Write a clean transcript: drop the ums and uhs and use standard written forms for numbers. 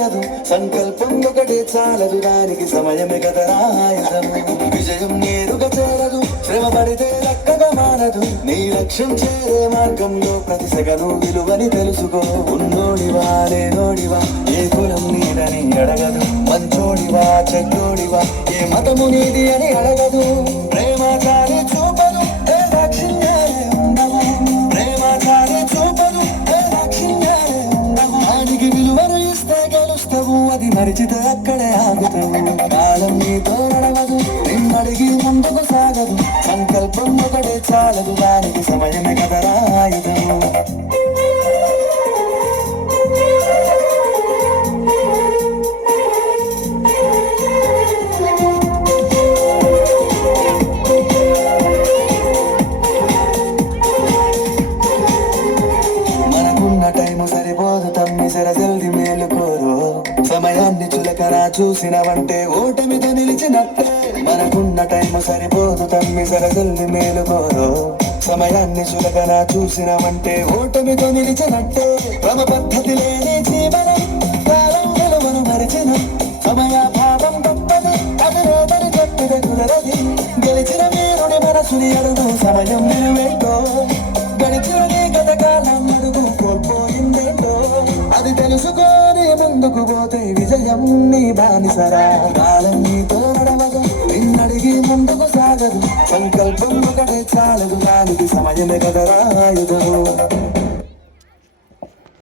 సాగదు సంకల్పం ఒకటే చాలదు దానికి సమయమే కదరాయదము విజయం నేరుగా చేరదు శ్రమ పడితే లక్కగా మారదు నీ లక్ష్యం చేరే మార్గంలో ప్రతి సెకను విలువని తెలుసుకో ఉన్నోడివా లేనోడివా ఏ కులం నీదని అడగదు మంచోడివా చెడ్డోడివా ఏ మతము నీది అని అడగదు ప్రేమ చాలి చూపదు ఏ దాక్షిణ్యాలే ఉండవు ప్రేమ చాలి చూపదు ఏ దాక్షిణ్యాలే ఉండవు దానికి విలువను ఇస్తే గెలుస్తావు అది మరిచితే అక్కడే ఆగుతావు కాలం నీతో నడవదు నిన్నడిగి ముందుకు సాగదు సంకల్పం ఒకటే చాలదు దానికి సమయమే కదరాయుధము టైము సరిపోదు తమ్మి సర జల్ది మేలుకోరు సమయాన్ని చులకరా చూసినవంటే ఓటమితో నిలిచినట్టే మనకున్న టైము సరిపోదు తమ్మి సర జల్ది మేలుకోరు సమయాన్ని చులకరా చూసినవంటే ఓటమితో నిలిచినట్టే క్రమ పద్ధతి లేని జీవనం కాలం విలువను మరిచిన సమయాభావం గొప్పది అది లేదని చెప్పిన కుదరది గెలిచిన వీరుని మనసుని అడుగు సమయం నిలువేటో గడిచిన గత కాలం అడుగు కోల్పోయిందేంటో అది తెలుసుకొని ముందుకు పోతే విజయం నీ బానిసరా కాలం నీతో నడవదు నిన్నడిగి ముందుకు సాగదు సంకల్పం ఒకటే చాలదు దానికి సమయమే కదరాయుధము